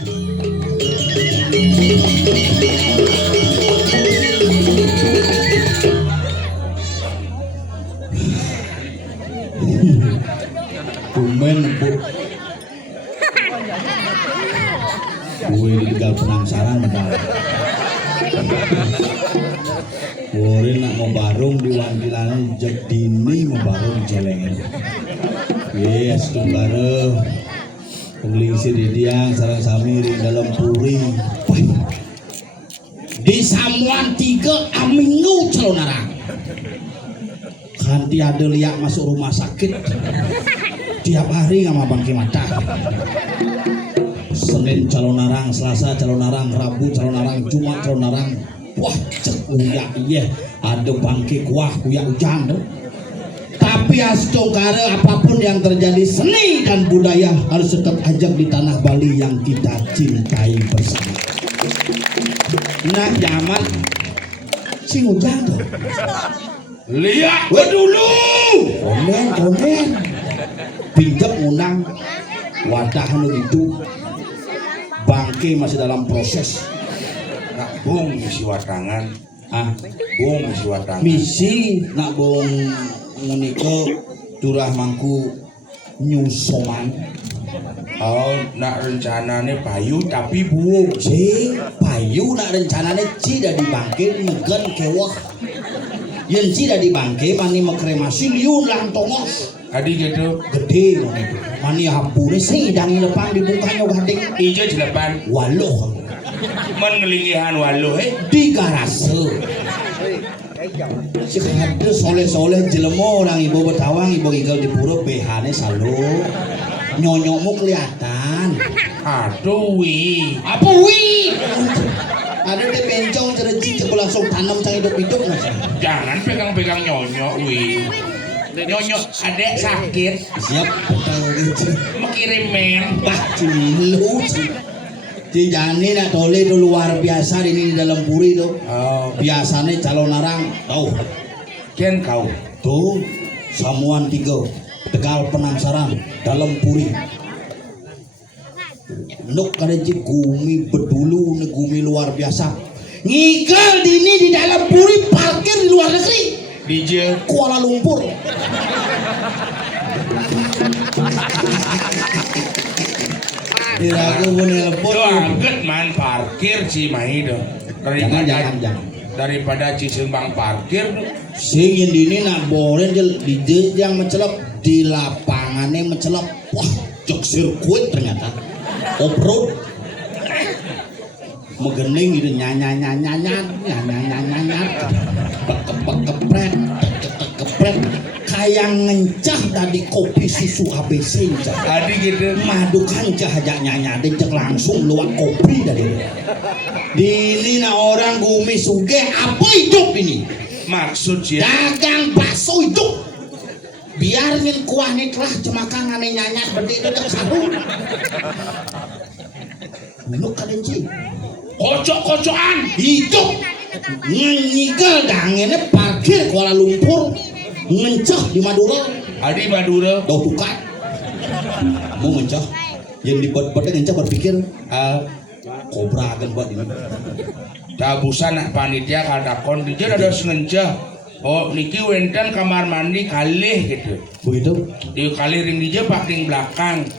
Kumen empuk. Gue tinggal penasaran medal. Gue nak mau barung di wangkilan jek dini mau barung celeng. Yes, tunggare penglingsir di diang sarang sami di dalam puri. Di Samuan 3 aminggu celonarang. Kanti ada liak masuk rumah sakit. Tiap hari ngama bangki mata. Senin calonarang, Selasa calonarang, Rabu calonarang, Jumat calonarang. Wah, cek uyak iya ada bangki kuah kuyak hujan tuh. Tapi astongkare apapun yang terjadi seni dan budaya harus tetap ajak di tanah Bali yang kita cintai bersama. Nah zaman sing hujan tuh. Lihat dulu. Komen. Pinjam unang wadah itu bangke masih dalam proses. Nak bung misi watangan. Bung misi watangan. Misi nak bung nguniko turah mangku nyusoman. Oh, nak rencananya payu tapi buung. Si payu nak rencananya ci dari bangke megen kewah. Yen ci dari bangke mani mekremasi liun lang tongos. Adi gitu. Gede mani hampure sing idangi lepan dibukanya gading. Ijo jelepan. Waluh. Men ngelingihan waluh di garase. Si ada soleh-soleh jelemo orang ibu betawang ibu igal di pura behane selalu nyonyokmu kelihatan. Aduh wi. Apa wi? Ada di bencong cereci ceku langsung tanam cang hidup-hidup. Jangan pegang-pegang nyonyok wi. Nyonyok adek sakit. Siap petang gitu. Mengirim men. Bah cilu. Jani nak tole itu luar biasa ini di dalam puri tuh. Oh, Biasanya calon narang tahu. ken kau. Tuh Samuan 3 Tegal Penangsaran dalam puri. Nuk kada cik gumi bedulu nih gumi luar biasa. Ngigal dini di dalam puri parkir di luar negeri. DJ Kuala Lumpur. Diragu menelpon. Lo angkat man parkir si Mahi dong. Jangan. Daripada Cisembang parkir Sing dini nak boleh di yang mencelap di lapangannya mencelap. Wah, jok sirkuit ternyata. Off-road. Megening gitu nyanyat. Kepret. Kayak ngencah dari kopi susu ABC. tadi gitu. Madu kancah aja nyanyat cek langsung luak kopi dari. Dini na orang gumi suge apa hidup ini? Maksud sih Dagang bakso hidup. Biar ngin kuah nih telah cemakang aneh nyanyat berarti itu tak sarung. Nuk kalian sih. kocok-kocokan Hidup. Nyigal dangennya parkir Kuala Lumpur. Ngencah di Madura. Adi Madura. Tuh bukan. Mau ngencah. Yang dibuat-buatnya ngencah berpikir. Kobra akan buat ini. Dabusan nak panitia kadakon dia ada sengaja. Oh niki wenten kamar mandi kalih gitu. Begitu. Di kalih ring dia paling belakang.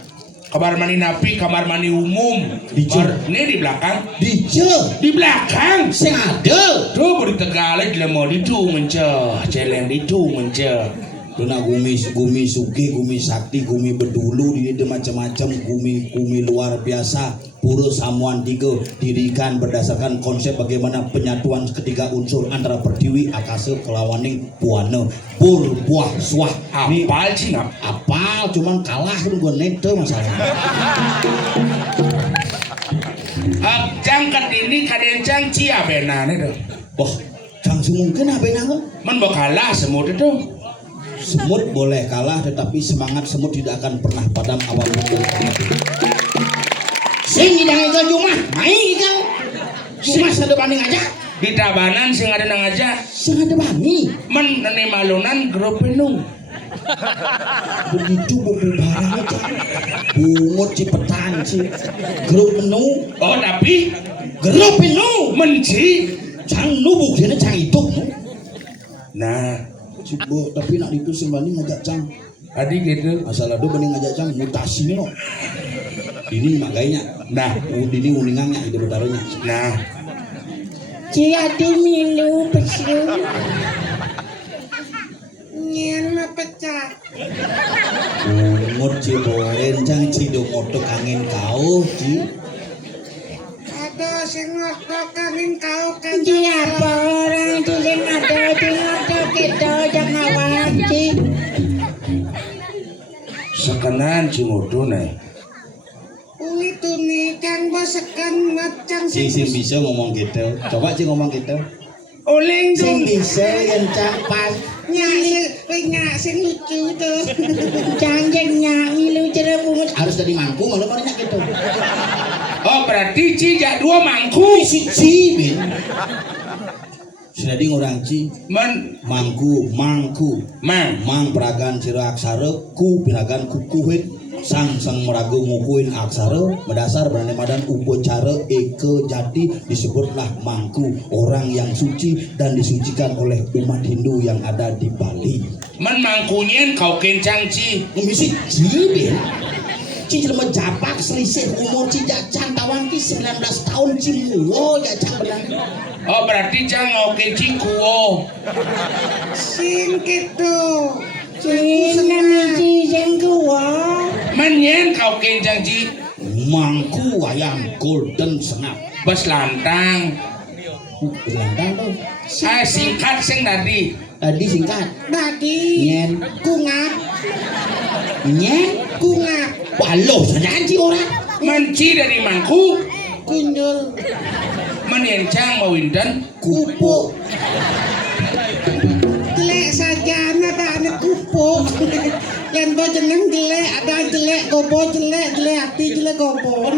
Kamar mandi napi, kamar mandi umum. Ini di belakang. Di belakang. sing ada. Tuh beri tegalnya dia mau ditu mencah, celeng ditu mencah. Tuna gumi sugi, gumi sakti, gumi bedulu, ini ada macam-macam gumi luar biasa. Pura Samuan 3 dirikan berdasarkan konsep bagaimana penyatuan ketiga unsur antara pertiwi, akase, kelawaning, puana, pur, buah, suah. Apal sih ngap? Apal, cuman kalah kan gue nete masalah. Jangkat ini kadang jang cia benar itu. Wah, jangan mungkin apa yang Men kalah semut itu. semut boleh kalah, tetapi semangat semut tidak akan pernah padam apapun. Sing idang ikan cuma, main ikan. Cuma sedebanding aja. Di tabanan sing ada nang aja. Sing ada bani. Men nene malunan grup penung. Begitu bubarang aja. Bungut Cipetan sih. Grup menu. Oh tapi Grup menu. menci. Cang nubuk dia cang hidup. Nah, Cibo tapi nak itu sembani ngajak cang. adik gitu. Asal ada bening ngajak cang mutasi no. Ini makanya. Nah, ini uningangnya ide bedaronya. Nah, Ci adu milu pesu. Nyen pecat. Bungut Cibo rencang Cido motok angin kau Ci. Ada sing ngokok angin kau kan. Ci apa orang itu sing ada di ngokok kita jangan wajib. sekenan Cimodo nih. Itu nih kan bosekan macam Sing bisa ngomong gitu. Coba Ci ngomong gitu. Oleng Sing dong. bisa yang capas. nyak sing lucu tuh. Jangan nyanyi lu cara bungut. Harus dari mangku malu banyak gitu. Oh berarti Cijak dua mangku. Si Ci bin. Sudah di orang Ci. Mangku. Mang peragan sira aksara ku piragan kukuhit sang meragu ngukuin aksara berdasar berani madan upacara eke jati disebutlah mangku orang yang suci dan disucikan oleh umat Hindu yang ada di Bali. Mangkunyen kau kencang Ci. Misi Ci Ci jelema japak selisih umur Ci jacang tawang ki 19 tahun Ci mulo jacang benar. Oh berarti Cang mau kencing kuo. Sing gitu. Sing nami sing kuwa. Menyen kau kencang Ci. Mangku ayam golden sengap. Bas lantang. Berlandang tuh. Singkat sing tadi. Tadi singkat. Tadi Nyen. kungap. Nyen. Kungap. Waloh sadaan Ci orang. Menci dari mangku. Kunjul. Menencang mawindan. Kupuk. Jelek saja ada kupuk. Yang bo jeneng jelek ada jelek gobo jelek hati jelek gobo.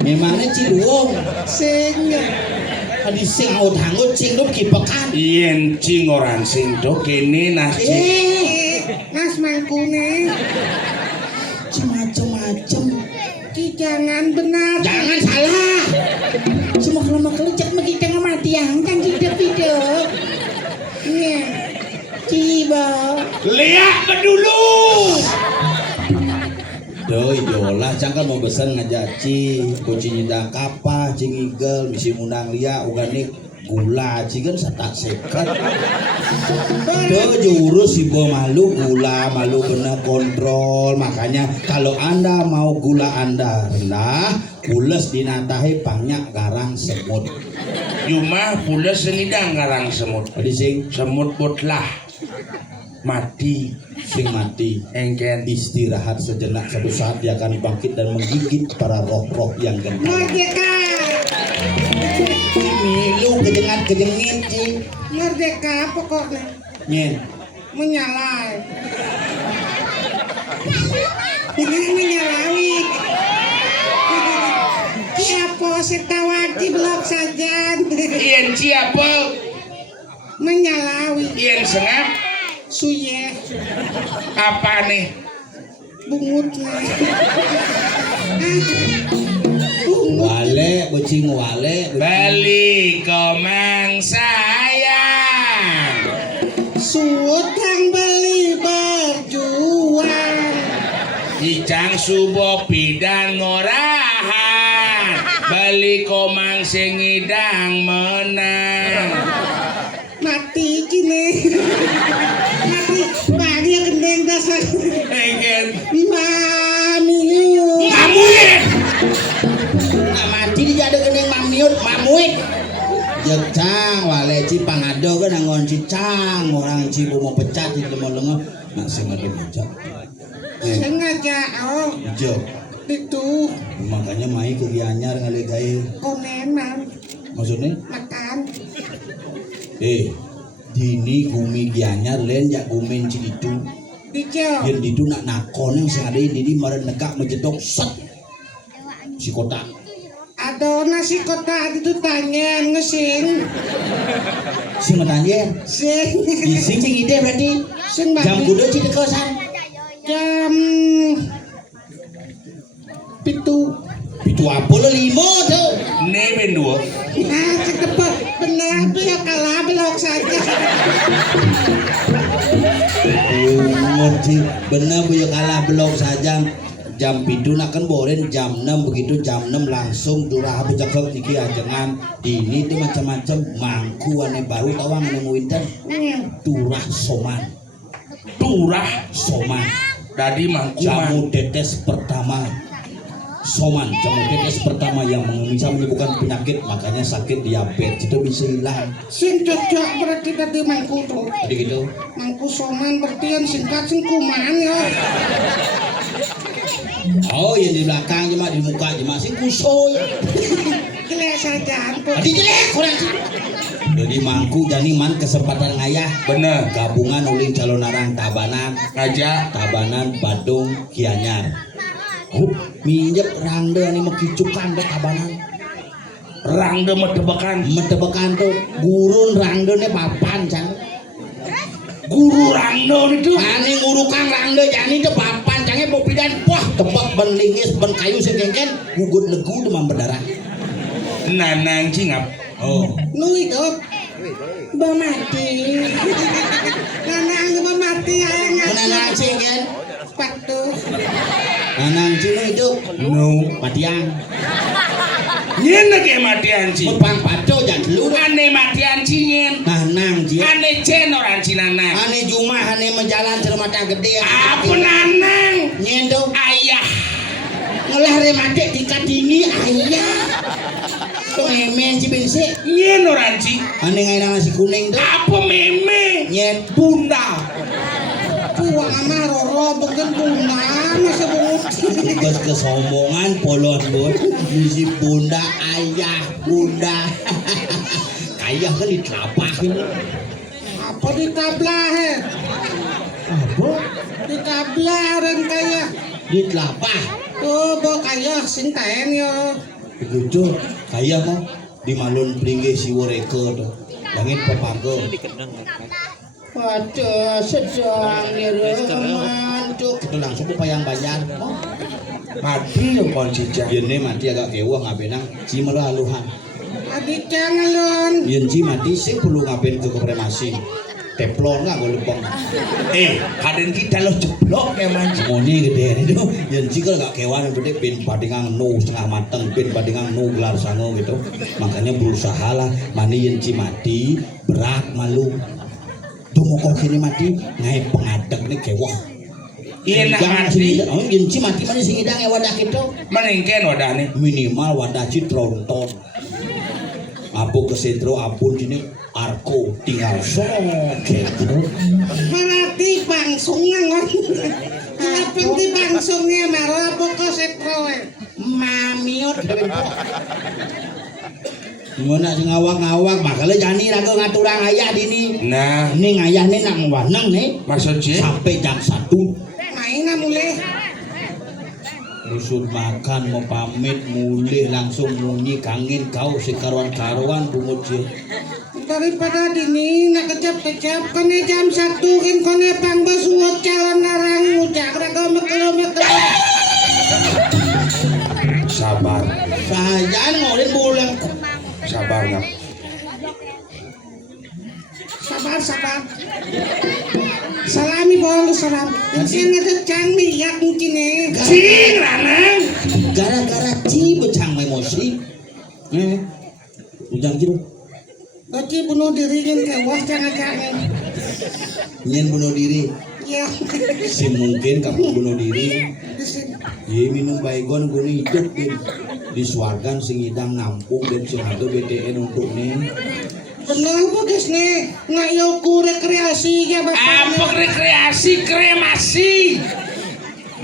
Memangnya Ci duong. Sing Tadi sing hangut sing dup kipekan. Yen Ci ngoran sing do kene nas Ci. Nas mangkune. Ci macem-macem. Ki jangan benar. Jangan salah. Semua kalau cek mah kita nggak mati yang kan hidup. Nih, ciba. Lihat dulu. Doi jolah cangkan mau pesan ngajak Ci. Kucing nyedang kapah, Ci ngigel, misi undang lia, uganik gula, Ci kan satak sekat. Doi jurus si bo malu gula, malu kena kontrol. Makanya kalau anda mau gula anda rendah, pules dinatahi banyak garang semut. Cuma pules senidang garang semut. Tadi sing Semut botlah. Mati. sing mati Engken. istirahat sejenak, satu saat dia akan bangkit dan menggigit para roh-roh yang gendam. Merdeka. Milu kejengat-kejengit Ci. Merdeka pokoknya. Nyen. Menyalai. Ini menyalawi. Siapa setawaki blok saja. Yen siapa? Menyalawi. Yen sengap. Suye. Apa nih? Bungutnya. Bungut. Wale, bocing wale. Bali komang sayang. Suutang beli berjuang. Icang subo pidan ngorahan. Bali komang sengidang menang. Mati kini. Mati. Bagi gendeng dasar. Engken. Mamiu. Ngamuin. Nggak mati dia ada gendeng mamiut, mamuit. Jecang wale Ci pangado kan angon cicang orang Ci mau pecat di lengo-lengo nak sing ada macam. Sengaja. Oh. Jo. Itu. Makanya mai ke Gianyar ngale gawe. Komenan. Maksudnya? Makan. Dini gumi Gianyar len jak gumen Ci itu. Dijo. Yen ditu nak nakon yang sing ada di maren nekak mejedok set si kotak. Ada Ada nasi kotak itu tanya ngesing. Sing matanya. Sing. Sing ide berarti. Sing Jam kudu cita kosan. Jam pitu. Pitu apa lo 5 tuh. Ne ben 2. Nah, ketebak benar belok kalah belok saja. Ngerti bener bu kalah belok saja. Jam pitu nak kan boren jam 6 begitu jam 6 langsung turah bejekok niki ajengan ini tuh macam-macam mangku ane baru tawang ane muinten turah soman Dadi mangku jamu tetes pertama soman jamu tetes pertama yang bisa menyembuhkan penyakit makanya sakit diabetes itu bisa hilang. Sing cocok berarti tadi mangku tuh. Jadi gitu. Mangku soman berarti yang singkat sing kuman ya. Oh yang di belakang cuma di muka cuma sing kusoy. Jelek saja tuh. Tadi jelek kurang. Jadi mangku jadi man kesempatan ngayah bener gabungan ulin calon arang tabanan ngajak tabanan Badung Gianyar. Oh, minjep rangde ane mekicukan deh tabanan. rangde Metebekan tuh gurun rangde ne papan cang. Guru rangde itu Ane ngurukang rangde jani tuh papan cange popidan wah tebak ben lingis ben kayu sing kengken gugut legu demam berdarah. nanang cingap. Oh. Nu hidup. Mati. Nanang mati ayang. Menanang sing kan. Patu. Nanang sing hidup. No. Matian. Nyen lagi matian ci. Mepang paco jan dulu. Ane matian ci nyen. Nanang ji. Ane cen orang ci nanang. Ane Jumah ane menjalan cermata gede. Apa nanang? Nyendo Ayah. ngolah remate tingkat tinggi ayah. Tuh memen si bensi. Nyen orang ci. Ane ngai nasi kuning tuh. Apa meme? Nyen Bunda. Puang sama Roro bukan bunga masa bungut. bos kesombongan polon bos. Misi bunda ayah bunda. Kayah kan ditelapak ini. Apa di tablah he? Apa? Di tablah orang kaya. Ditelapak. Tuh bawa kaya sing taen yo. Begitu kayah mah di malun pringge si woreke tuh. Langit pepago. Waduh sedang mantuk. Itu langsung ke payang banyak. Oh. Mati yang konsisten. Yene mati agak kewah ngabenang si malu haluhan. Adik jangan Yen si mati sing perlu ngaben ke kremasi. Teplon enggak boleh bang. Kaden kita lo jeblok memang. Moni gede itu. Yen si kalau enggak kewan gede pin padingang nu setengah mateng, pin padingang nu gelar sango gitu. Makanya berusaha lah mani yen si mati berat malu. Tuh mau kok kini mati ngai pengadek nih kewah. Iya nak mati. Oh yen si mati mana sing idang wadah gitu. Meningken wadahnya. Minimal wadah si tronton. Apa kesetro ampun sini arko tinggal sok gitu. Marati bangsungan kan. Apa di bangsungnya maro apa kok setro mamiot. Gimana sih ngawak-ngawak makanya jani raga ngaturang ayah dini. Nah, Ini ayah nih nak mewanang nih maksudnya sampai jam 1. Main mulai. Usut makan mau pamit mulih langsung munyi kangen kau sekaruan-karuan bungut sih. Daripada dini nak kecap-kecap kone jam 1 kan kone pangbas uot calon narang ngujak raga mekel-mekel. sabar, Sajan ngolin bulan. sabar nak. Sabar. Salami bolu salam. Insin itu cang lihat mungkin Cing lanang. Gara-gara ci becang emosi. Ujang gitu. Berarti bunuh diri kan kewah jangan-jangan. Nyen bunuh diri. Ya. Si mungkin kamu bunuh diri. Ye minum baygon guni hidup di swargan sing idang nampung dan sing ada BTN untuk nih. Benar bagus nih. Ngayoku rekreasi ya bapak. Apa rekreasi kremasi?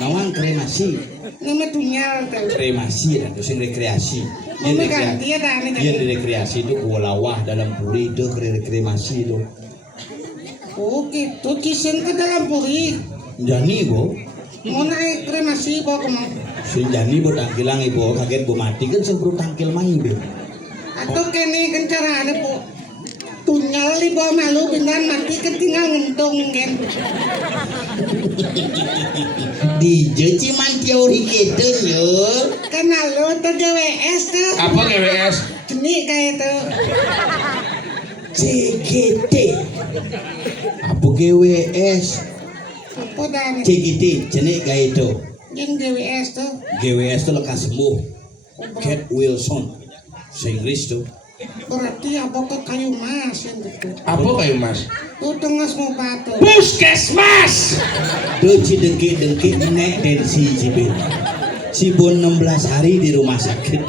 Nawang kremasi. Nama tunyal tuh. Kremasi dan sing rekreasi. Ini ganti ya dah ini Iya ganti. rekreasi itu kualawah dalam puri itu kremasi itu. Oh gitu, cisin ke dalam puri. Jani bo. Mau naik kremasi bawa kemana? Si Jani bu tangkilang ibu kaget bu mati kan sebelum tangkil main be. Atau kene kan carane po. Tunyal di bawah malu beneran mati kan tinggal ngentung kan. DJ cuman teori gitu nyur. Kenal lo tuh GWS tuh. Apa GWS? Jenik kayak tuh. CGT. Apa GWS? Apa dah? CGT jenis kayak itu. Yang GWS tuh. GWS itu lekas sembuh. Cat Wilson. Inggris tuh. Berarti apa kok kayu mas yang gitu. Apa kayu mas? Tuh tengah mau batu. Puskesmas. Tuh dengki nek dan si Cibin. Si Bon 16 hari di rumah sakit.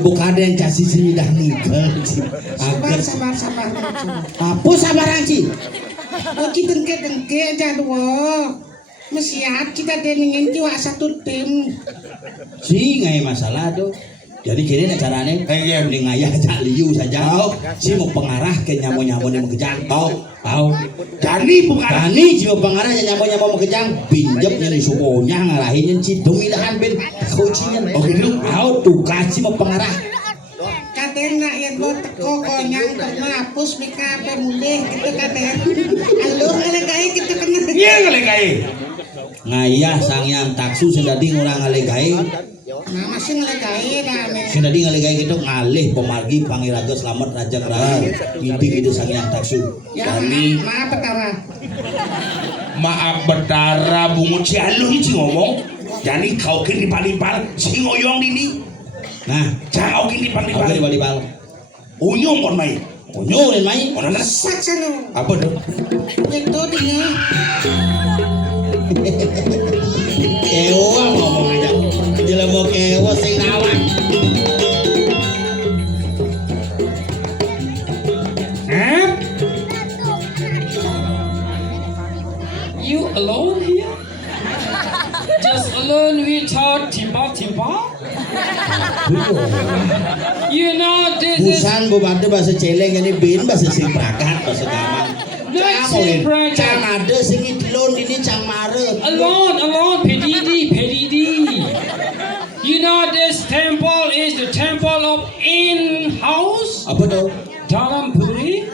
Bukan ada yang kasih sini dah ninggal. Sabar. Apa sabaran sih? Oh kita dengki aja dua. Mesiat kita denengin jiwa satu tim. Si ngai masalah tuh. Jadi gini nih caranya, ini ngayah cak liu saja. Si mau pengarah ke nyamuk-nyamuk yang mengejar. Tahu? Dani bukan. Dani si mau pengarah ke nyamuk-nyamuk mengejar. Pinjam ini sukunya ngarahin si dominan ben kucinya. Oh gitu. Tahu tuh kasih mau pengarah. Katanya yang buat teko konyang terhapus mika pemulih gitu katanya. Halo ngalegai gitu kena. Iya ngalegai. Ngayah sang yang taksu sedadi ngurang ngalegai. Nah masih ngalegai dah. Sedadi ngalegai gitu ngalih pemargi pangiraga selamat raja kerajaan. Inti itu sang yang taksu. Ya Dani. maaf pertama. Maaf betara bungut si aluh ini ngomong. Jadi kau kini palipal si ngoyong ini. Nah, Jangan kau kini oke palipal. di bal. Unyong kon main. Nyurin main. Orang Sak sana. apa tuh? Itu dia. Kewa ngomong aja. Jelema kewa sing rawan. You alone here? Just alone without timba? You know this is Busan bubante bahasa celeng ini bin bahasa sing prakat bahasa gaman. not sing prakat. Cang ada sing idlon ini cang mare. alone, pedidi. You know this temple is the temple of in-house Apa tuh? Dalam Puri.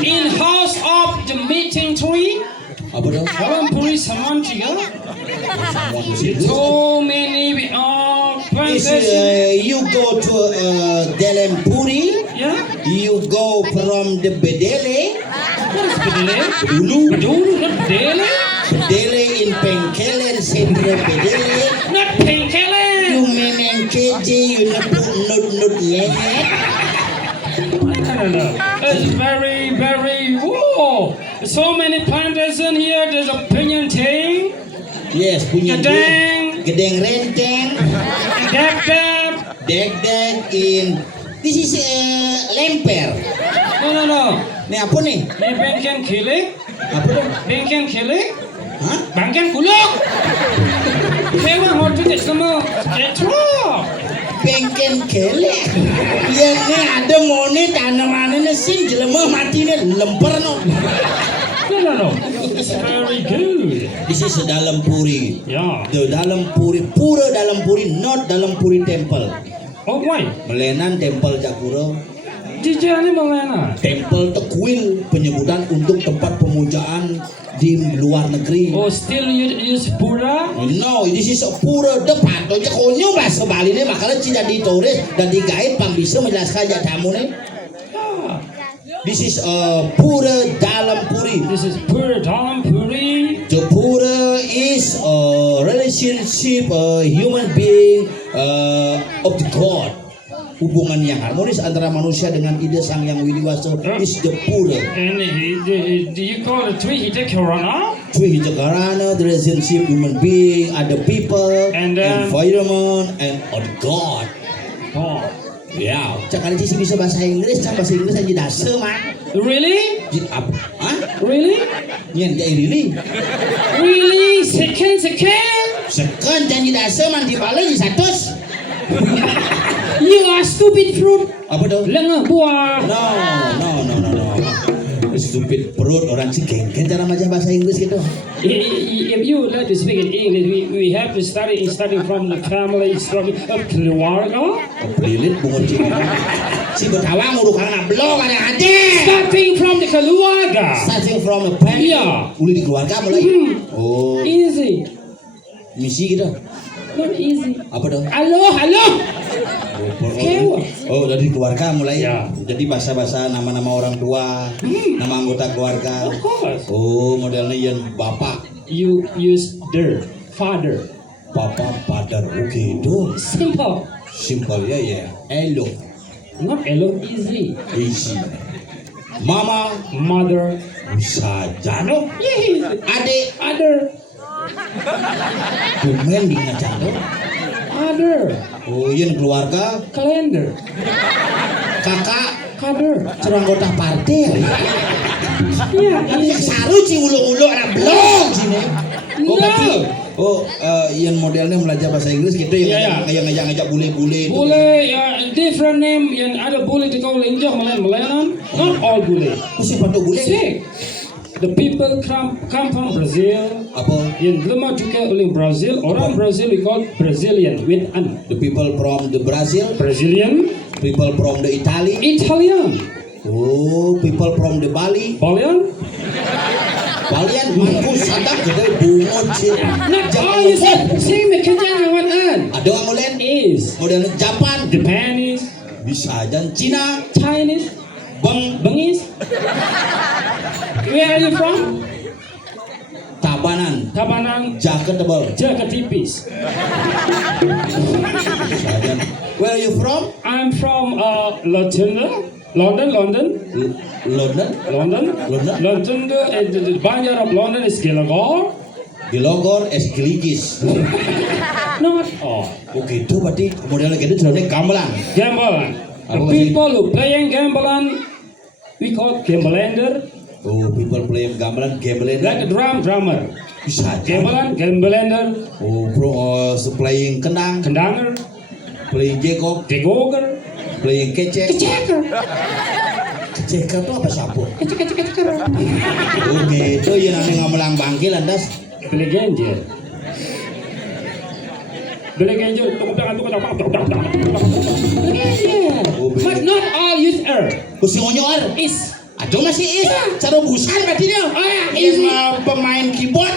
In-house of the meeting tree. Apa tuh? Dalam Puri Samantiga. So many Is plantations. you go to Delempuri, Yeah. you go from the Bedele, What is Bedele? dulu Bedulu, not Bedele. Bedele in Pengkelen, Sentra Bedele, Not Painkiller. you meneng KJ, you not yet. No. It's very, whoa. So many plantations here. There's a pinyon thing. Yes, punya dia. Gedeng. Gedeng renteng, Dab. deg in. This is lemper. No. Nih apa nih? Ini bengken kilik. Apa tuh? Bengken kilik. Hah? Bangken kuluk. Kewa hotu tes nama. Etro. Pengken kele. Yang ini ada mone tanamannya sing jelema mati nih lemper no. No. It's very good. This is dalam puri. Yeah. The dalam puri, pura dalam puri, not dalam puri temple. Oh, why? Melenan temple Jakuro. DJ ini mana? Temple Tekuil penyebutan untuk tempat pemujaan di luar negeri. Oh, still you use Buddha? No, this is a pura depan. Toja konyo bahasa Bali ini makanya tidak ditulis dan digait pang bisa menjelaskan aja tamu nih. Yeah. This is a pura dalam puri. This is Pura Dalam Puri. The pura is a relationship, a human being of the God. Hubungan yang harmonis antara manusia dengan ide sang yang widiwasa is the pura. And do you call the tree Hitakarana? Three Jakarana, the relationship human being, other people, And then- environment, and of God. Oh. Ya, cakap sih bisa bahasa Inggris, cak bahasa Inggris aja dasar mah. Really? Jit apa? Hah? Really? Nyen jadi really? Really? Second? Sekan janji dasar man di balik di satus. You are stupid fruit. Apa tuh? Lengah buah. No. stupid perut orang Cigengken cara macam bahasa Inggris gitu. If you would like to speak in English, we have to starting from the family structure of keluarga. Pelilit bungut si betawang udah karena blog ada aja. Starting from the keluarga. Starting from the family. Iya. Uli di keluarga mulai. Oh, Easy. misi gitu. Not easy. Apa dong? Halo. Kewa. Oh, dari keluarga mulai. Ya. Jadi bahasa-bahasa nama-nama orang tua, nama anggota keluarga. Of course. Oh, modelnya yang bapak, You use the father. papa, father. Oke, itu Simple. simple ya. Elo, Not alone, easy. easy. Mama, Mother. bisa jano. Yeah. Adik, Other. kumen di ngajano. Other. Oh, yang keluarga, Calendar. kakak, Other. cerang anggota partai. Yeah, Kan easy. saru ci ulu-ulu ada blog sini. Oh, No. berarti yang modelnya belajar bahasa Inggris gitu Ya, yang ngajak bule-bule itu. Boleh different name yang ada boleh dikau linjau Malayan. Not all boleh. Oh, siapa tuh bule? See, the people come from Brazil. Apa? Yang lemah juga oleh Brazil. Orang Brazil we call Brazilian with an. The people from the Brazil, Brazilian, people from the Italy. Italian, Oh, people from the Bali. Balian. Balian mangku sadap jadi bungut sih. Not all you say. Same kerja yang an. Ada yang molen Is modelnya Japan, Japanese, bisa dan Cina, Chinese, Bengis. Where are you from? Tabanan, Tabanan, jaket tebal. jaga tipis. Bisa dan. Where are you from? I'm from London. London. The banjar of London is Gilagor. Di Logor, Esgeligis. Not all. Oke, itu berarti modelnya gitu ceritanya gamelan. Gamelan. The Apa people who playing gamelan, we call gamelander. Oh, people playing gamelan, gamelan. Like a drummer. Bisa aja. Gamelander, Oh, playing kendang, kendanger, playing jekok, degoger, playing kecek. keceker. Kecek itu apa sapu? Keceker. Oke, itu yang nanti ngamelang bangkil lantas. Belegenjer. Belegenjer. But not all use Kusi ngonyor. is Aduh masih cara busan berarti dia. is Yang pemain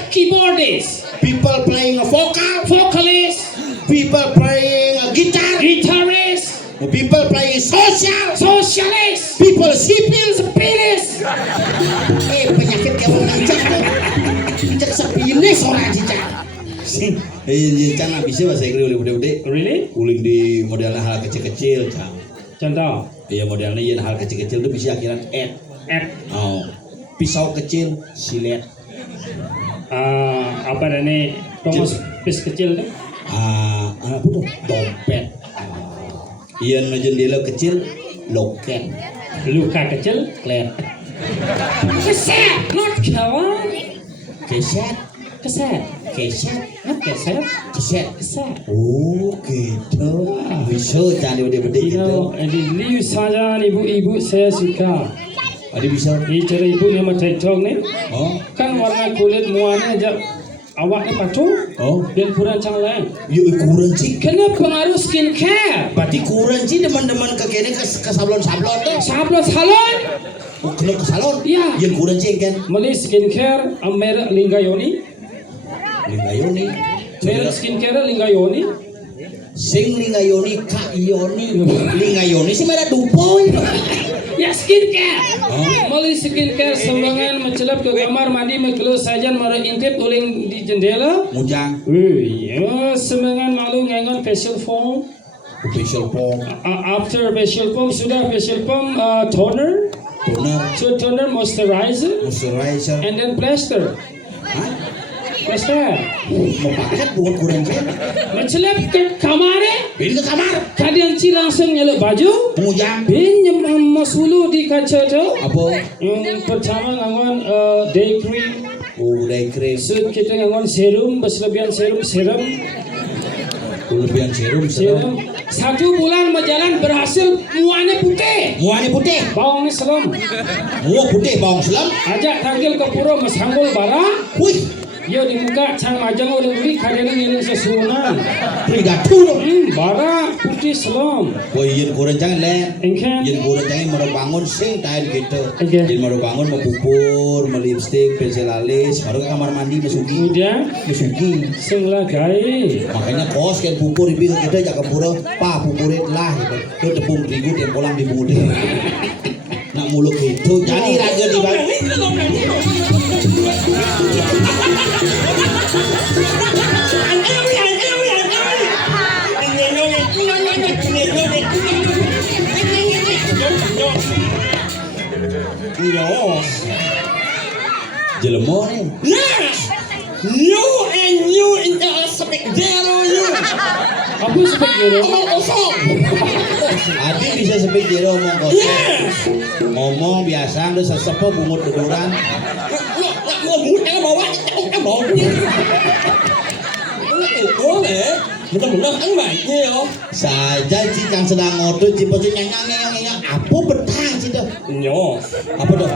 keyboardist, people playing a vocalist, people playing a guitar, guitarist, people playing socialist, people sipil. spirits. Penyakit kayak orang cicak sepilis orang cicak. Cicak nggak bisa bahasa Inggris oleh bude-bude. Really? Uling di modelnya hal kecil-kecil, Cang. Contoh, Iya modelnya yang hal kecil-kecil itu bisa akhiran at Oh, pisau kecil, silet. apa nih Thomas pis kecil deh. Apa tuh? Dompet. Iya jendela kecil, loket, Luka kecil, klet, keset, not kawan, keset, keset, not keset, keset. Oh, gitu. Bisa cari bede-bede You gitu. know, liu saja ibu-ibu saya suka. Ada bisa. Ini cara ibu nama TikTok nih, Oh, kan warna kulit muanya aja awaknya patuh oh. dan kurang lain. Yuk kurang sih. Kena pengaruh skincare. Berarti kurang sih teman-teman ke kene ke sablon-sablon tuh. Sablon salon, Oh, kena ke salon. Iya. Yang kurang sih kan. beli skincare merek Lingayoni, Lingayoni. merek skincare Lingayoni. Sing Lingayoni Kak Ioni. Lingayoni sih merah dupoy. Ya skincare. Oh. Mali skincare sembangan mencelap ke kamar mandi mengeluh sajan mara intip uling di jendela. Mujang. Wih, ya sembangan malu ngangon facial foam. Facial foam. After facial foam sudah facial foam toner, Toner. so toner moisturizer, Moisturizer. and then plaster. Hah? Plaster. Mau paket bukan kurang sih. Mencelap ke kamar Pilih ke kamar. kalian langsung nyeluk baju. Mujang. Bin masulu di kaca tu. Apa? Yang pertama ngangon day cream. Oh, day cream. So kita ngangon serum, berlebihan serum, Kelebihan serum. serum. 1 bulan berjalan berhasil muanya putih. Muanya putih. Bawangnya selam. Mua putih bawang selam. Ajak tanggil ke pura mesanggul bara. Wih, Yo di muka can majang oleh uli kadang ngiling sesunan. prigatu dong. Bara putih selam. Woi, yen goreng jangan le. Engken. Yen goreng jangan mau bangun sing tahan gitu. Oke. Yen mau bangun mau pupur, mau lipstick, pensil alis, baru ke kamar mandi mesugi. Kemudian Mesugi. sing lagai. Makanya kos kan pupur ibu kita jaga pura, pa pupurit lah gitu. Itu tepung terigu tiap pulang di budi. Nak muluk itu jadi raja di bawah. Jelemo nih. Yes! You and you in the speak zero you. Apa sebegini? Omong kosong. Adi bisa speak jero omong kosong. Yes! Ngomong biasa udah sesepuh bungut ukuran. Nggak ngebut yang bawa yang bawa. Oh bener-bener kan baiknya ya. Saja cikang sedang ngotot cipo nyang apa betang sih tuh? Yo. Apa tuh?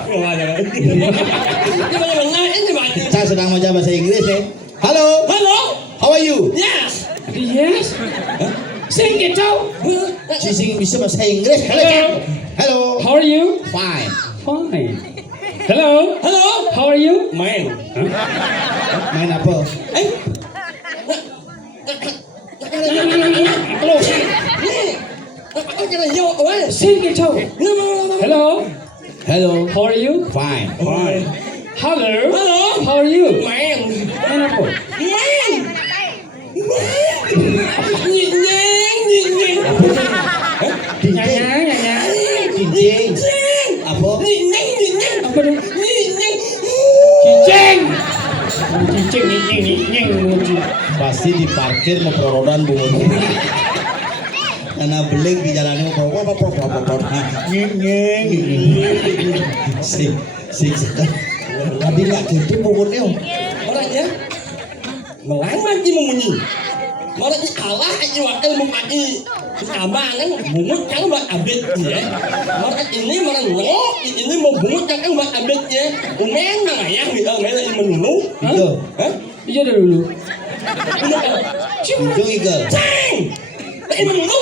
Bener-bener ini baiknya. Saya sedang baca bahasa Inggris nih. Halo, Hello. how are you? Yes. Yes. Sing gitu. Sing bisa bahasa Inggris. Hello. Hello. How are you? Fine. Fine. Hello. Hello. How are you? Main. Main apa? Hello. Aku kira yo, weh. Sing gitu. Hello. Hello. How are you? Fine. Main. Hello. Hello. How are you? Main. Main apa? Main. Nyeng. Nyanya, nyanya. Cincin. Apa? Nyeng. Apa dong? Nyeng. Cicing. Cicing, nying. Pasti di parkir mau perorodan bungut. Karena beling di jalannya mau perorodan. Nyeng. Sing. Tadi nggak gitu bungutnya. Orangnya melawan di memunyi. Orangnya kalah aja wakil mengkaji keamanan bungut yang buat abet ya. Orang ini merenung, ini mau bungut yang buat abetnya. Umen mana ya kita nggak ini menulu. Itu. Hah? Iya dah dulu. Itu eagle. Ceng, ini menulu.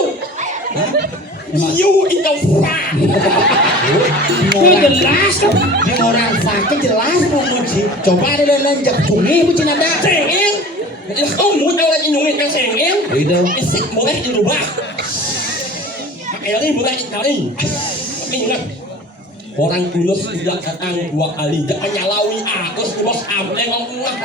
You itu fah. Kau jelas tuh. Ini orang fakir jelas bungut sih. Coba ada dalam jak tungi bucin ada. Cengin, kau mau tahu lagi nyungin kan cengin? Itu. Isik boleh dirubah. Ini boleh dikali. Tapi ingat, orang tulus tidak datang 2 kali. Jangan nyalawi aku terus ampleng ngomong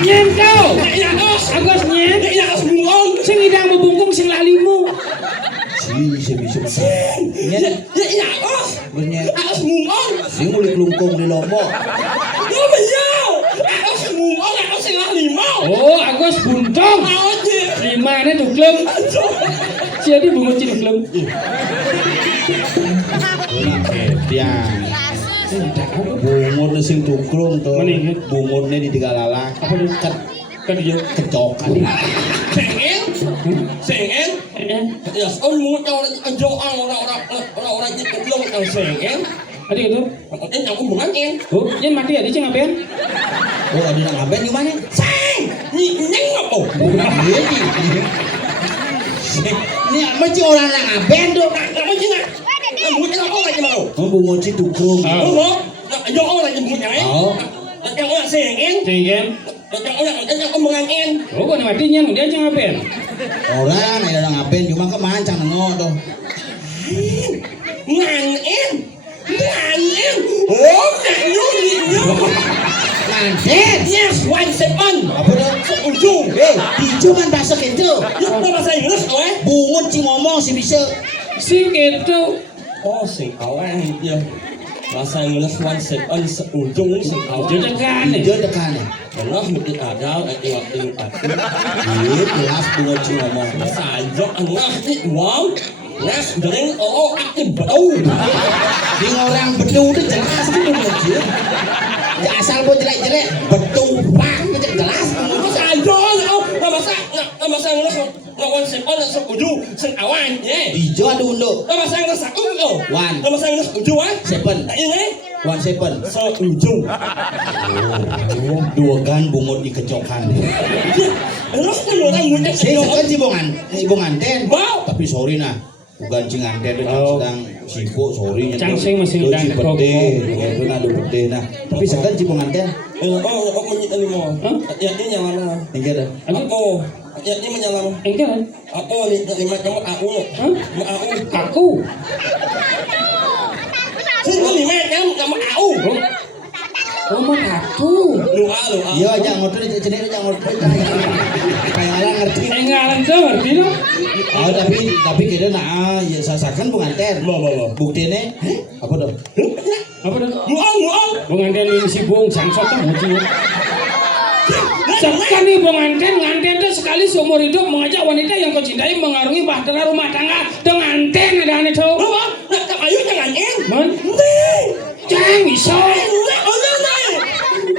Nyen kau. ya os, Agus nyen. ya os ngomong. Sing idang membungkung sing lalimu. Bisa. Ya os, Bener. os ngomong. Sing mulik lungkung di Lombok. Lu beliau, os ngomong, os lah limau. Oh, Agus buntung. Mau aja. 5 ini duklem. Jadi bungut ci duklem. Tiang. Bungut sing tuklung tuh. Meningit. Bungutnya di tiga lalak. Apa tuh? Kan dia. Kecokan. Sengin. Ya, on mau tahu orang itu belum tahu sengin. Ada gitu. Ini aku bukain. Oh, nyen mati ya, dia ngapain? Oh, ada yang ngaben gimana? Seng, nyeng apa? Ini apa sih orang yang ngaben tuh? Apa sih nak? Kamu kenapa orang yang mau? Oh, bungut si tuklung. Oh, yang orang yang punya Oh. yang orang sengin, Cengken. yang orang mengain. Oh, kau mati nyen, dia ngapain? Orang ada yang ngaben cuma kemancang nengok tuh. Ngain. Oh, nganyu. Nganten. Yes, 1 second. Apa tuh? Seujung. Cuman bahasa gitu. Itu bahasa Inggris, oh Bungut si ngomong si bisa. Sing gitu. Oh, sing kawan dia. Bahasa Inggris 1 second seujung sing kawan. Jadi kan. Dia tekan. Benar mesti ada waktu Jelas bungut si ngomong. saja enggak sih wow. Nes dering oh aktif bau. Di orang bedu itu jelas itu bungut sih. Ya asal buat jelek-jelek bedu pak itu jelas bungut. Saja oh bahasa masang ngawan sepon sok uju sen awan ye. Ijo ada unduk. Masang nak sakung oh. Wan. Masang nak uju ah. Sepen. Ini Wan sepen. sok uju. Dua gan bungut di kecokan. Terus kan orang muda Saya sekan si ibu nganten. Wow. Tapi sorry nah. Bukan cing nganten itu Oh. sedang sibuk sorry. Cangsing masih Lu udang cipete. Itu nah do pete nah. Tapi sekan si ibu nganten. Oh menyita ni mo. Ya ini nyala. Enggak ada. Aku ya ini menyala. Engke kan? Aku ni terima kamu aku. Hah? Aku. Sini lima kamu kamu aku. Oh, mah aku. Lu. Iya aja ngotot jenis aja ngotot. Kayak orang ngerti. Ngaran tuh ngerti no? Oh tapi kita nah ya sasakan pengantin. Buktinya apa tuh? Apa dah? Muang. Pengantin ini si bung sangsot kan bocil. Sekarang nih pengantin tuh sekali seumur hidup mengajak wanita yang kau cintai mengarungi bahtera rumah tangga dengan ten ada aneh tuh. Nak kayu jangan en. Man, jangan bisa.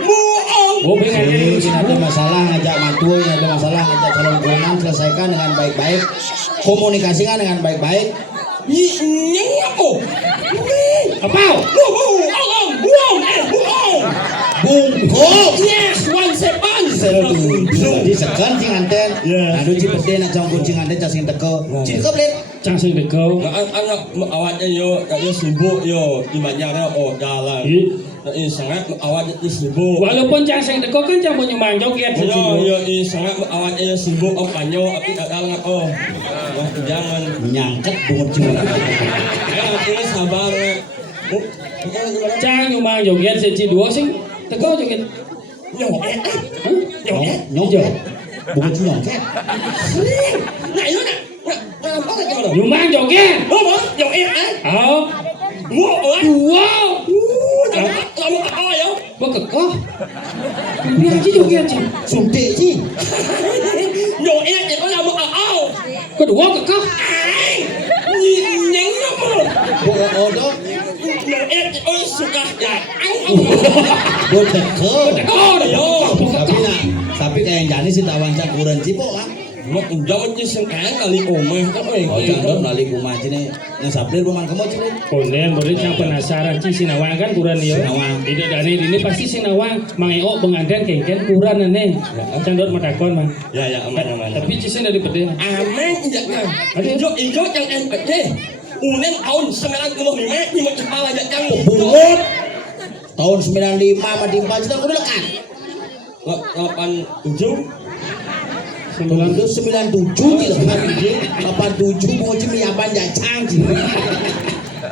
Muang. Oh, pengantin ini Ada masalah ngajak mantu, ada masalah ngajak calon tunangan selesaikan dengan baik-baik, komunikasikan dengan baik-baik. Nyeng aku. apa? Bungkuk. Yes, one sepan. Di sekan cing anten. Aduh cipete nak cang kucing anten cacing teko. Cing teko belet. Cang sing deko. Anak awaknya yo sibuk yo di banjarnya jalan. Ini sangat awaknya sibuk. Walaupun cang sing deko kan cang punya manjok ya. Yo sangat awaknya sibuk panyo tapi dalang jangan Nyangket bungut cing. ini sabar. Cang nyumang joget seci dua sing teko joget. Nyongket. Nyongket. Bungut cing nyongket. Nah itu nak apa lagi mana? Nyumang joget. Apa? Nyongket Oh, wow. Kamu apa ya? Kok kekoh? Ini aja joget cing. Suntik cing. Nyongket itu kamu apa? Kedua kekoh. Nyeng apa? Bodoh. Nyongket itu suka datang. Buat teko. Kekoh. Tapi kayak jani sih tak wancang kurang cipok lah. Mak jawab je sengkang kali omah kan Oh jangan nalik rumah cini. Yang sablir bukan kamu cini. Konden boleh cang penasaran ci sinawang kan kuran dia. Sinawang. Tidak dari ini pasti sinawang mangeo bengandan kengken kuran aneh. Cang dot matakon mah. Ya aman. Tapi ci dari pede. Aman tidak kan? Ijo yang NPD. Unen tahun 95 di kepala aja kang. Bungut. Tahun 95 sama di 4 juta udah lekat. 87 97 tidak 87 mau cimi apa jacang sih.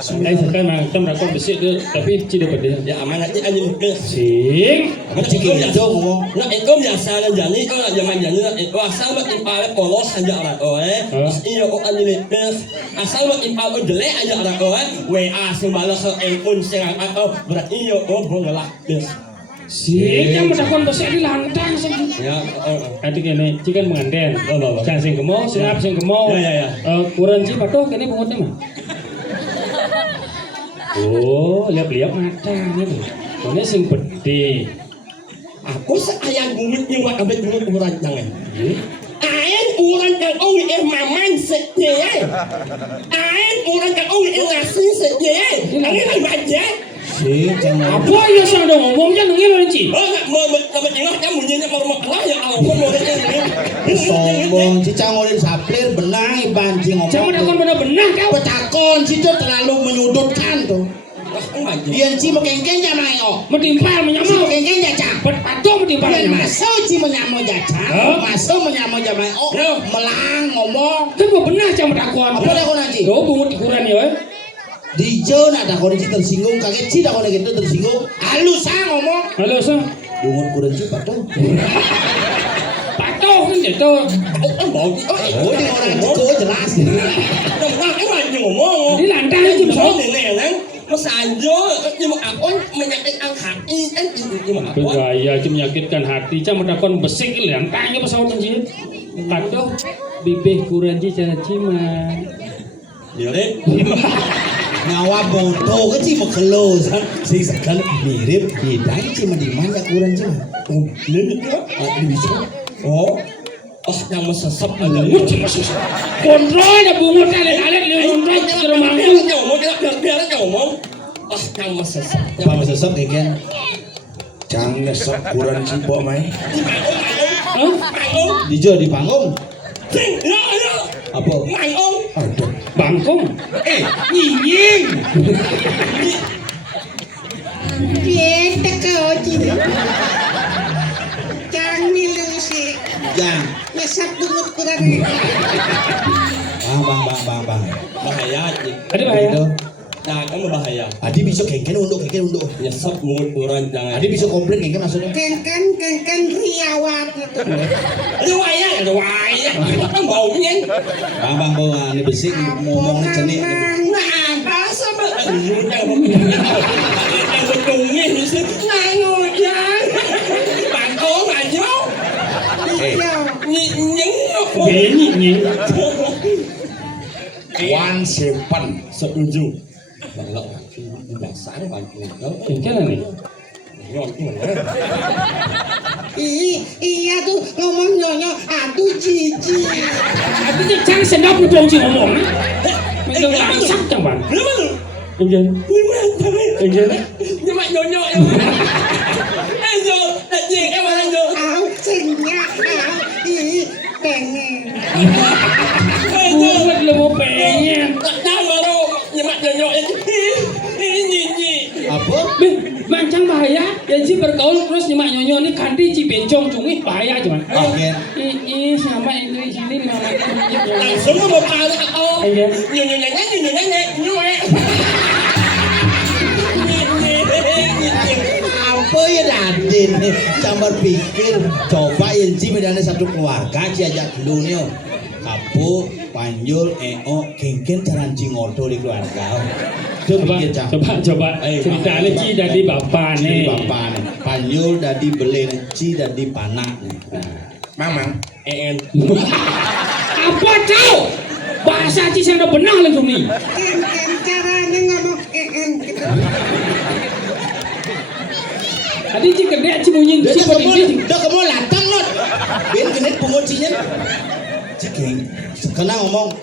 Sekarang mah tem rakon besi tu tapi ci dapat dia. ya aman aja anjing ke. Sing. Cikin itu ngomong. Nah itu biasa jani zaman jani itu asal buat impale polos aja orang iyo anjing ke. Asal buat impale jelek aja orang WA sing balas telepon sing berarti iyo bongelak des. Sing yang matakon besi di lantang sing. Ya Nanti kene ci kan menganten. Cang sing kemo, singap sing kemo. Ya. Kuran ci patuh kene bungutnya mah. Oh, lihat mata gitu. Ini sing pede. aku sayang bumit yang wak abet bumit urang jangan. Ain urang kang owi maman sekye. Ain urang kang owi ngasih sekye. Angin aja. Si jangan. Apa ya sang dong ngomongnya nengil ci? Oh nak mau tengok kamu nyanyi mau kelah ya aku mau ini. Sombong si cangolin saplir benang bancing ngomong. Jangan takon benar-benar kau. Petakon si itu terlalu menyudutkan tuh. Dia ci mau kengkeng jangan ayo. Metimpal menyamau. Kengkeng jacang. Patuh metimpal Bulan menyamau. masuk ci menyamau jacang. Masuk menyamau jamai. Oh melang ngomong. Kan mau benar cang takon. Apa dah kau nanti? Oh bungut dikuran ya. Dijo nak dah kau nanti tersinggung kaget ci dah kau nanti tersinggung. Halus ngomong. Halo sang. Bungut kurang ci patuh. Patuh kan gitu. Oh di orang itu jelas. ngomong. Di lantang aja besok. Mas Anjo, ini mau apa? Menyakitkan hati kan ini mau apa? Bergaya aja menyakitkan hati. Cang takon besik lantangnya pesawat anjir. Patuh bibih kuran ci cara ciman. Ya deh. Nyawa bodoh ke sih mau kelos sih sekali mirip beda sih mah di mana kurang sih Ini bisa. oh Oh, yang mesesep aja. Kontrol ada bungut kali-kali lu kontrol ke rumah. Biar ngomong. Oh, yang mesesep. Apa mesesep kengken? Jangan nyesek kurang cipok mai. Mangong. Dijo di panggung. Yo. Apa? Mangong. Aduh. Bangkong. Nyinying. Bien, teka cini. Jangan milusi. Jang. Nyesap bungut kurang. Bang. Bahaya aja. Ada bahaya. Gitu. Jangan berbahaya. Adi bisa kengken unduk. Nyesep bungut kurang jangan. Adi bisa komplit kengken maksudnya. Kengken riawat itu. Ada wayang. Kita kan baunya. Bang, ini besi ngomongnya cenik. Nah, bahasa betulnya bisa ngangujang. Bangkong aja. Iya. Nying. One seven. Setuju. Kalau biasa bangkong. Kengken nih. Iya tuh ngomong nyonya. Aduh cici. Tapi jangan sendok dong sih ngomong. Itu langsung jangan. Enggak. Nyemak nyonyok. Ayo, tajik ke mana yo? Au senyak. Pengen. Buat lu mau pengen. Nah, baru nyemak nyonyok ini. Apa? Mancang bahaya. Ya sih bergaul terus nyemak nyonyo ini kandi ci bencong cungih bahaya cuman. Ini sama ini sini namanya. Langsung mau palu atau Iya. nyonyok. Apa ya Dadin nih? Cambar pikir coba Inci medane satu keluarga aja ajak dulu nih. Kapu, Panjul, Eo, kengken caran cingoto di keluarga. Coba cerita Ci dari bapak nih. Bapak nih. Panjul dari belen, Ci dari panak nih. Mamang. Apa kau? Bahasa Ci saya udah benar langsung nih. Kengken caranya ngomong gitu. Tadi Ci gede Ci bunyi Ci penting. Udah kamu latang lot. Ben genit pengocinya. Cekeng. Kena ngomong.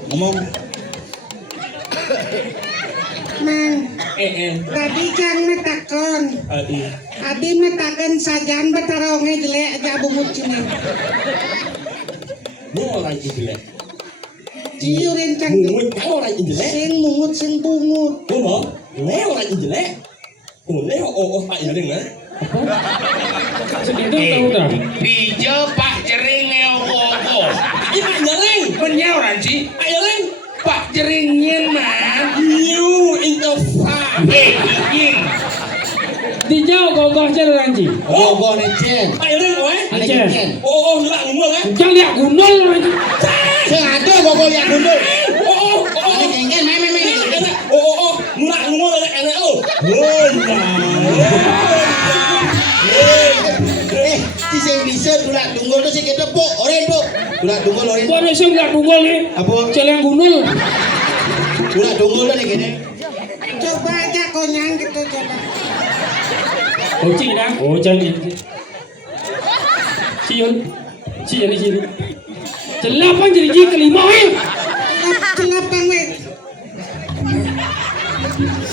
Mang, tadi Jang metakon. Adi metakan sajan betaronge jelek aja bungut cini. Ini orang jelek. Ciurin Jang. Bungut orang jelek. Sin mungut sin bungut. Ini orang jelek. Ini Pak Iring kan? Segitu tahu dah. Dijo Pak Jering ngeowo. Ini Pak Iring. Menyauran sih. Pak Iring. Pak Jeringin man. You in the far. Nyinying. Dijauh gogoh jalan Ci. Gogo nih Cen. Pak Iring, Ada Cen. Cen. nyerak ngomong kan? Jangan lihat gunul orang Ci. Saya ada gogo lihat dulu. Ini kengken main. Nyerak ngomong enak. Sing bisa tulak tunggul tuh sing kita po, oren po. Tulak tunggul oren. Gua ada sing nggak tunggul nih. Apa? Celeng gunul. Tulak tunggul nih gini. Coba aja konyang gitu coba. Oh Ci dah. Oh jangan. Siun. Ci di sini. Celapan jadi Ci kelima Celapang weh.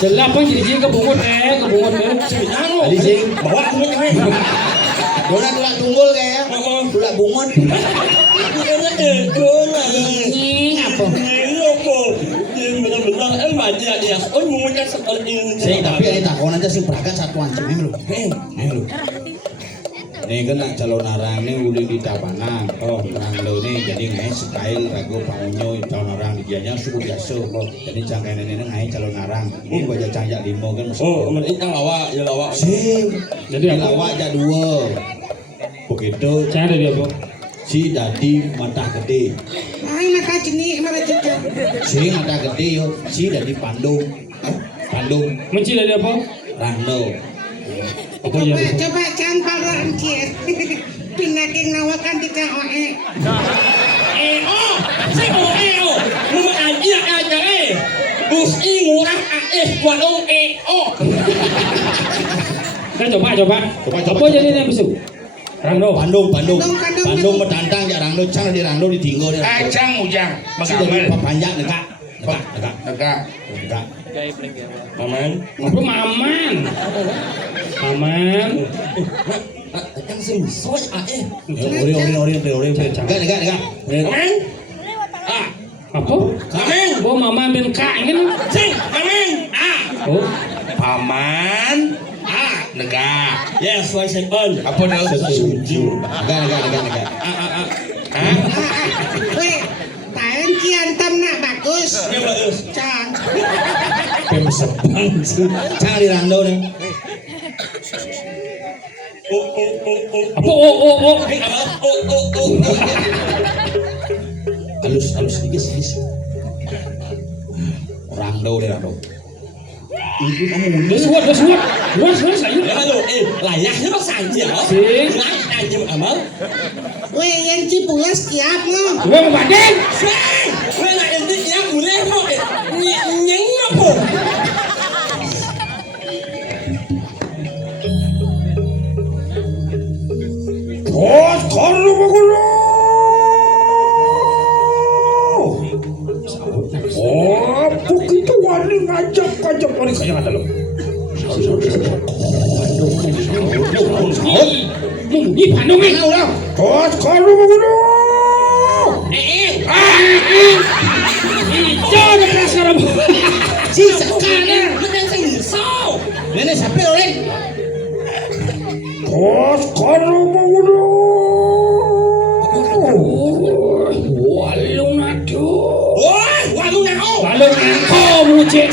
Celapan jadi Ci kebungut Tadi sing Bawa ngomong kan? dona tulak tunggul kayak tulak bungut. Apa? Benar-benar manja dia. Ngomongnya seperti ini. Sing tapi ini takon aja sing berangkat satu ancam lho. Lho. Ini kan nak calon arang ini uli di Tapanang. Oh, terang lo ini jadi ngai style ragu pangunyo calon arang dianya suku biasa. Jadi cangkaian ini ngai calon arang. Ini wajah canjak limo kan. Ini kan lawak, ya lawak. Sim. Jadi apa? Lawak aja dua. Begitu. Cara dia apa? Si dadi mata gede. Ay mata jenik mata jejak. Si mata gede yo. Si dadi Pandung. Pandung. Menci dari apa? Rangno. Apa ya? Coba jangan palaan cie. Pinaking nawakan tiga oe. Saya ngomong aja bus ini ngurang warung Nah, coba. Apa jadi yang besok? Rangdo. Bandung Bandung. medantang ya Rangdo cang di Rangdo ditinggal di Rangdo. Ajang ujang Sudah di mengambil. papanjak dekat. Tegak. Maman. Apa Maman? Maman. Yang semsoy Ori. Dekat. Maman. Apa? Maman. Oh Maman ben Kak kan? Sing, Maman. Oh. Paman. Negak. Yes, why say on? Apa dah? Dekat. Weh, Thailand ciantam nak bagus. Ya bagus. Cang. Pemsebang cang di Rangdo nih. Apa oh. Hey, apa? Halus sedikit. Rangdo deh Rangdo. Ibu kamu Luas ayo. Ya lo, layaknya bak saja. Sing. Lang aja amal. Weh, yang Cipulas kiap no. Gua mau badan. Sing, gue nak nanti ya boleh mo. Nyeng apa? Bos kono kono. Oh, begitu wani ngajak wani kayak ada lo. Mungkin Bandung ni. Bos kono kono. Itu ada prasara. si sekarang Macam semsoy. nenek sampai orang Bos kono kono. Walung nado. Woi, walung nao. Walung nangko muci.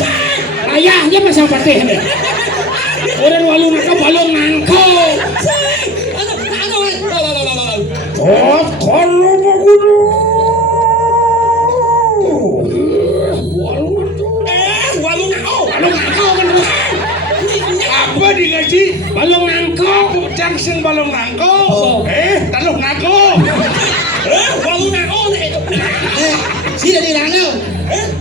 Ayahnya pasang patih ni. Orang walung nangko. Sing, ano. Bos kono kono. Walung nao. Walung nangko kan terus. Apa di ngaji? Walung nangko. Bujang sing balong nangko. Taluh nangko. Walung nao ni. si dari Rangdo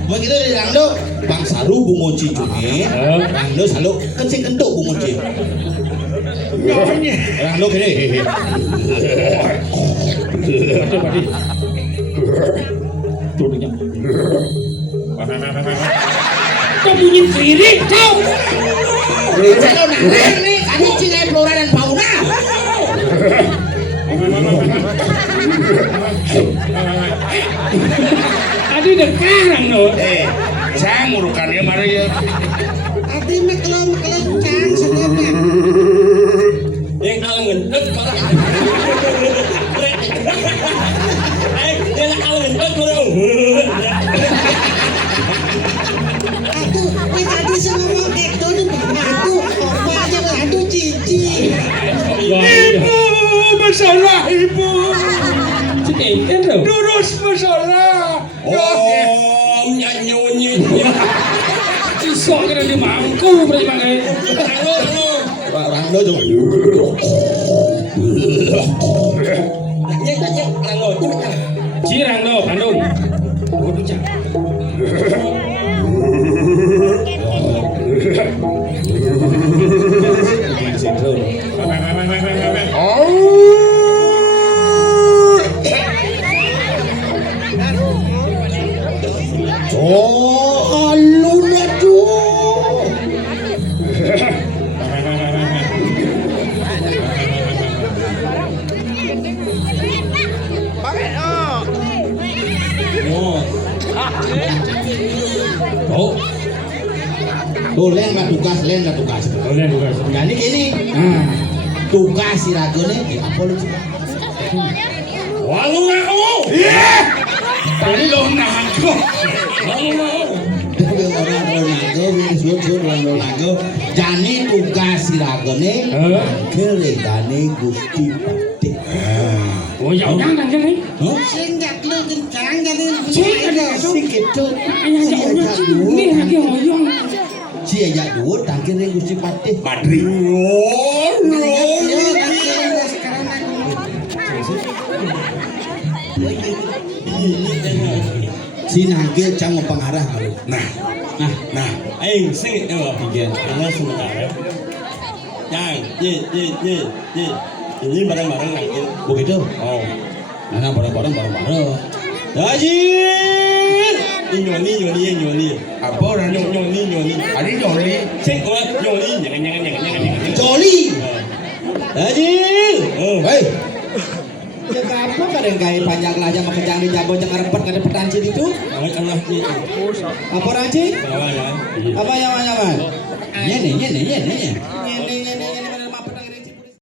begitu dari Rangdo Bang Saru Bu Moci cumi Rangdo selalu kencing kentuk Bu Moci Rangdo gini Ada padi. Turunnya. Kau bunyi sendiri kau. kalau narang nih kami cingai flora dan fauna Tadi dekat no. Saya ngurukannya mari ya. Adi mekelom cang sedapnya. Yang alangan dek parah. Yang alangan dek parah. Aduh, weh tadi saya ngomong gitu nih. Aduh, apa aja aduh cici. Ibu, masalah ibu. Cikeken lo. Durus masalah. Oh, nyanyi. Cisok kena di mangku berarti makai. Rangdo tuh Nyanyi, langot. Cirang lo Bandung. Gua bincang. oh alun aduh Oh, tuh len lah tugas Boleh bukan. jadi gini tugas si Rago nih apa lu walung nao. Taluh nangko. Walung nao. orang nago jani tugas si Rago nih keregane Gusti Pati Oh ya udah nanti nih. Senjak lu kencang jadi si gitu Ayah jauhnya ini lagi hoyong. si aja dulu tangkir yang Gusti Pati Madri. sekarang si nagil cang pengarah baru Nah, Aing sing itu pikiran ana sementara. Yang, ye. Ini bareng-bareng nangkin. Begitu. Oh. Nah, bareng-bareng. Haji. Nyoni. Apa orang Nyoni. Ada nyoli. Sing nyoni jangan. Joli. Haji. Hei. Ya apa kadang gaya panjang aja makejang di jabon yang ngarepet kada petanci itu. Allah itu. Apa Raji? Kawan ya. Apa yang mana? Nyene.